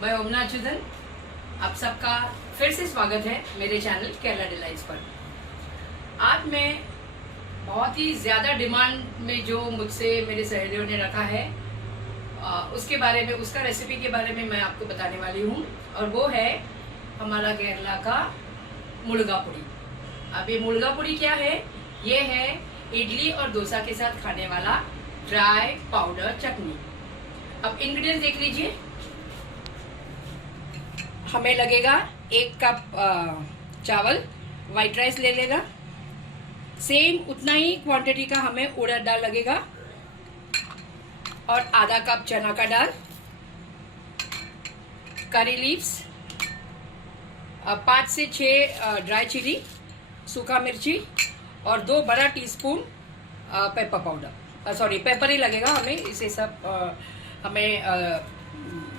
मैं ओमना अच्युतन, आप सबका फिर से स्वागत है मेरे चैनल केरला डिलाइट्स पर। आज मैं बहुत ही ज़्यादा डिमांड में जो मुझसे मेरे सहेलियों ने रखा है उसके बारे में, उसका रेसिपी के बारे में मैं आपको बताने वाली हूँ, और वो है हमारा केरला का मुर्गा पुड़ी। अब ये मुर्गा पुड़ी क्या है? ये है इडली और डोसा के साथ खाने वाला ड्राई पाउडर चटनी। अब इंग्रेडिएंट्स देख लीजिए। हमें लगेगा 1 कप चावल, वाइट राइस ले लेना। सेम उतना ही क्वांटिटी का हमें उड़द दाल लगेगा, और आधा कप चना का दाल, करी लीव्स, 5 से 6 ड्राई चिली, सूखा मिर्ची, और 2 बड़ा teaspoon pepper powder, sorry pepper ही लगेगा हमें, इसे सब हमें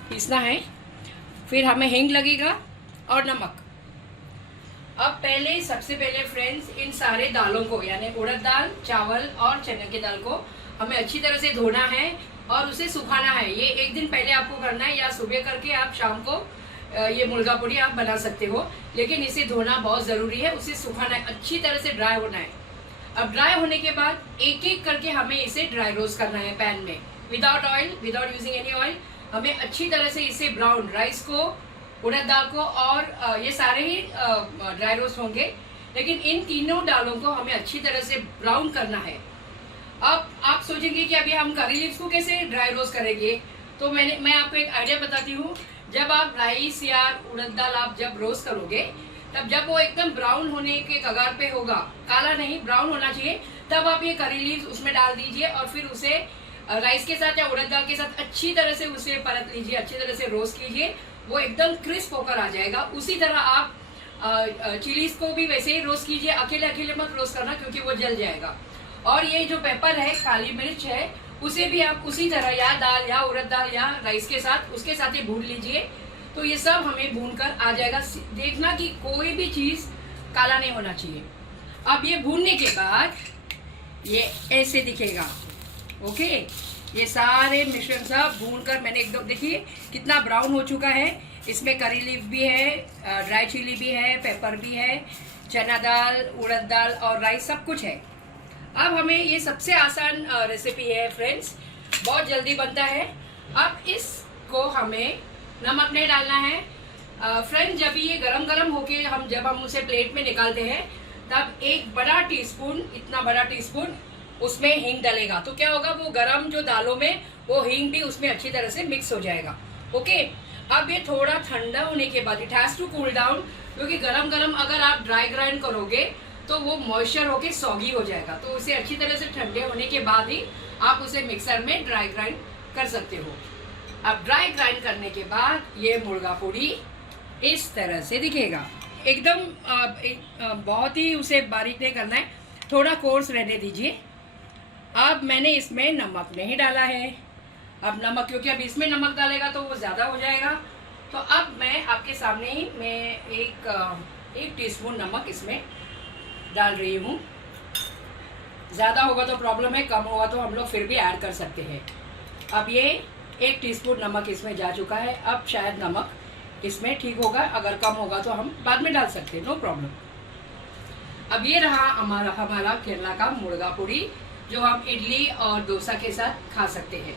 पीसना है। फिर हमें हींग लगेगा और नमक। अब सबसे पहले फ्रेंड्स, इन सारे दालों को यानी उड़द दाल, चावल और चने की दाल को हमें अच्छी तरह से धोना है और उसे सुखाना है। ये 1 दिन पहले आपको करना है, या सुबह करके आप शाम को ये मुर्गा पुड़ी आप बना सकते हो, लेकिन इसे धोना बहुत ज़रूरी है, उसे सुखाना है, अच्छी तरह से ड्राई होना है। अब ड्राई होने के बाद एक एक करके हमें इसे ड्राई रोस्ट करना है पैन में, without oil, without using any oil. हमें अच्छी तरह से इसे ब्राउन राइस को, उड़द दाल को, और ये सारे ही ड्राई रोस्ट होंगे, लेकिन इन तीनों दालों को हमें अच्छी तरह से ब्राउन करना है। अब आप सोचेंगे कि अभी हम करी लीव्स को कैसे ड्राई रोस्ट करेंगे, तो मैं आपको एक आइडिया बताती हूँ। जब आप राइस या उड़द दाल आप जब रोस्ट करोगे, तब जब वो एकदम ब्राउन होने के कगार पे होगा, काला नहीं ब्राउन होना चाहिए, तब आप ये करी लीव्स उसमें डाल दीजिए और फिर उसे राइस के साथ या उड़द दाल के साथ अच्छी तरह से उसे परत लीजिए, अच्छी तरह से रोस्ट कीजिए, वो एकदम क्रिस्प होकर आ जाएगा। उसी तरह आप चिलीज को भी वैसे ही रोस्ट कीजिए, अकेले अकेले मत रोस्ट करना क्योंकि वो जल जाएगा। और ये जो पेपर है, काली मिर्च है, उसे भी आप उसी तरह या दाल या उड़द दाल या राइस के साथ उसके साथ ही भून लीजिए, तो ये सब हमें भून कर आ जाएगा। देखना कि कोई भी चीज काला नहीं होना चाहिए। अब ये भूनने के बाद ये ऐसे दिखेगा। ओके, ये सारे मिश्रण सब भून कर मैंने एकदम, देखिए कितना ब्राउन हो चुका है। इसमें करी लीफ भी है, ड्राई चिली भी है, पेपर भी है, चना दाल, उड़द दाल और राइस सब कुछ है। अब हमें ये सबसे आसान रेसिपी है फ्रेंड्स, बहुत जल्दी बनता है। अब इसको हमें नमक नहीं डालना है फ्रेंड्स। जब ये गरम गरम होके जब हम उसे प्लेट में निकालते हैं, तब 1 बड़ा टीस्पून, इतना बड़ा टीस्पून उसमें हींग डलेगा। तो क्या होगा, वो गरम जो दालों में वो हींग भी उसमें अच्छी तरह से मिक्स हो जाएगा। ओके, अब ये थोड़ा ठंडा होने के बाद, it has to cool down, क्योंकि गरम गरम अगर आप ड्राई ग्राइंड करोगे तो वो मॉइस्चर होके सॉगी हो जाएगा। तो उसे अच्छी तरह से ठंडे होने के बाद ही आप उसे मिक्सर में ड्राई ग्राइंड कर सकते हो। अब ड्राई ग्राइंड करने के बाद ये मुर्गा पुड़ी इस तरह से दिखेगा। एकदम बहुत ही उसे बारीक नहीं करना है, थोड़ा कोर्स रहने दीजिए। अब मैंने इसमें नमक नहीं डाला है। अब नमक, क्योंकि अब इसमें नमक डालेगा तो वो ज़्यादा हो जाएगा। तो अब मैं आपके सामने ही एक टीस्पून नमक इसमें डाल रही हूँ। ज़्यादा होगा तो प्रॉब्लम है, कम होगा तो हम लोग फिर भी ऐड कर सकते हैं। अब ये 1 टीस्पून नमक इसमें जा चुका है। अब शायद नमक इसमें ठीक होगा, अगर कम होगा तो हम बाद में डाल सकते हैं, नो प्रॉब्लम। अब ये रहा हमारा केरला का मुर्गा पुड़ी, जो हम इडली और डोसा के साथ खा सकते हैं।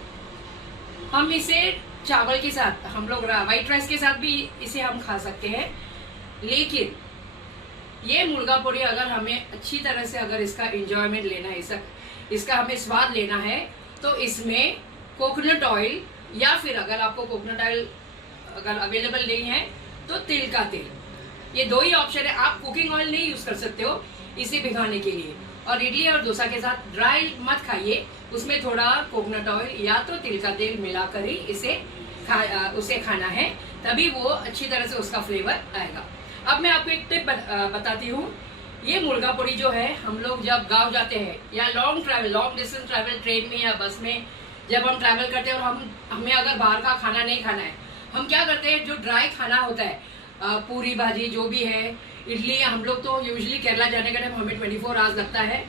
हम इसे चावल के साथ, हम लोग वाइट राइस के साथ भी इसे हम खा सकते हैं। लेकिन ये मुर्गा पुड़ी अगर हमें अच्छी तरह से, अगर इसका एंजॉयमेंट लेना है, इसका हमें स्वाद लेना है, तो इसमें कोकोनट ऑयल, या फिर अगर आपको कोकोनट ऑयल अगर अवेलेबल नहीं है तो तिल का तेल, ये 2 ही ऑप्शन है। आप कुकिंग ऑयल नहीं यूज कर सकते हो इसे भिगाने के लिए। और इडली और डोसा के साथ ड्राई मत खाइए, उसमें थोड़ा कोकोनट ऑयल या तो तिल का तेल मिलाकर ही उसे खाना है, तभी वो अच्छी तरह से उसका फ्लेवर आएगा। अब मैं आपको एक टिप बताती हूँ। ये मुर्गा पुड़ी जो है, हम लोग जब गांव जाते हैं या लॉन्ग डिस्टेंस ट्रैवल, ट्रेन में या बस में जब हम ट्रैवल करते हैं और हमें अगर बाहर का खाना नहीं खाना है, हम क्या करते हैं, जो ड्राई खाना होता है, पूरी भाजी जो भी है, इडली, हम लोग तो यूजुअली केरला जाने का टाइम हमें 24 आवर्स लगता है,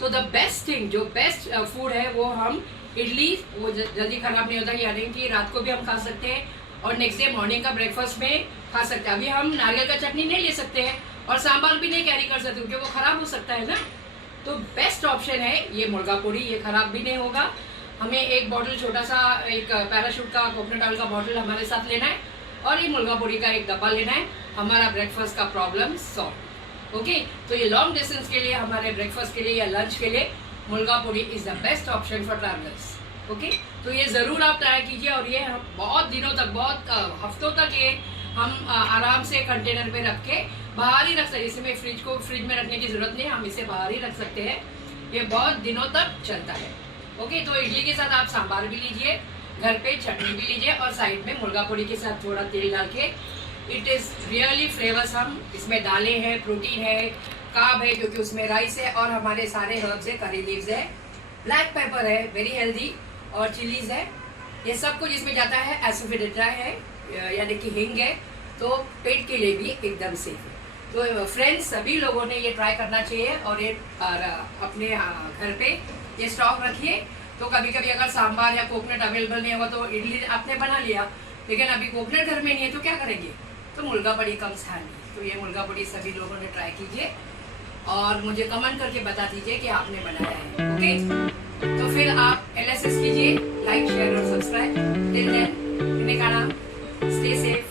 तो द बेस्ट थिंग, जो बेस्ट फूड है वो हम इडली, वो जल्दी खराब नहीं होता, यानी कि रात को भी हम खा सकते हैं और नेक्स्ट डे मॉर्निंग का ब्रेकफास्ट में खा सकते हैं। अभी हम नारियल का चटनी नहीं ले सकते हैं और सांभर भी नहीं कैरी कर सकते क्योंकि वो खराब हो सकता है ना। तो बेस्ट ऑप्शन है ये मुर्गा पोड़ी, ये खराब भी नहीं होगा। हमें एक बॉटल छोटा सा एक पैराशूट का कोकोनट ऑयल का बॉटल हमारे साथ लेना है और ये मुर्गा पोड़ी का एक डब्बा लेना है, हमारा ब्रेकफास्ट का प्रॉब्लम सॉल्व। ओके, तो ये लॉन्ग डिस्टेंस के लिए, हमारे ब्रेकफास्ट के लिए या लंच के लिए मुर्गा पोड़ी is the best option for travellers. Okay, तो ये ज़रूर आप ट्राई कीजिए और ये हम बहुत दिनों तक, बहुत हफ्तों तक ये हम आराम से कंटेनर पे रख के बाहर ही रख सकते हैं। इसमें फ्रिज में रखने की ज़रूरत नहीं है, हम इसे बाहर ही रख सकते हैं, ये बहुत दिनों तक चलता है। ओके, तो इडली के साथ आप सांभर भी लीजिए, घर पे चटनी भी लीजिए और साइड में मुर्गा पोड़ी के साथ थोड़ा तेल डाल के, इट इज़ रियली फ्लेवरसम। इसमें दालें हैं, प्रोटीन है, कार्ब है क्योंकि उसमें राइस है और हमारे सारे हर्ब्स है, करी लीव्स है, ब्लैक पेपर है वेरी हेल्दी और चिलीज है। ये सब कुछ इसमें जाता है। एसिडिटा है यानी कि हिंग है, तो पेट के लिए भी एकदम सेफ है। तो फ्रेंड्स, सभी लोगों ने ये ट्राई करना चाहिए और ये अपने घर पे ये स्टॉक रखिए। तो कभी कभी अगर सांभर या कोकोनट अवेलेबल नहीं होगा तो इडली आपने बना लिया, लेकिन अभी कोकोनट घर में नहीं है तो क्या करेंगे, तो मुर्गा पोड़ी कम खाएंगे। तो ये मुर्गा पोड़ी सभी लोगों ने ट्राई कीजिए और मुझे कमेंट करके बता दीजिए कि आपने बनाया है। ओके, तो फिर आप LSS कीजिए, लाइक शेयर और subscribe. Till then, stay safe.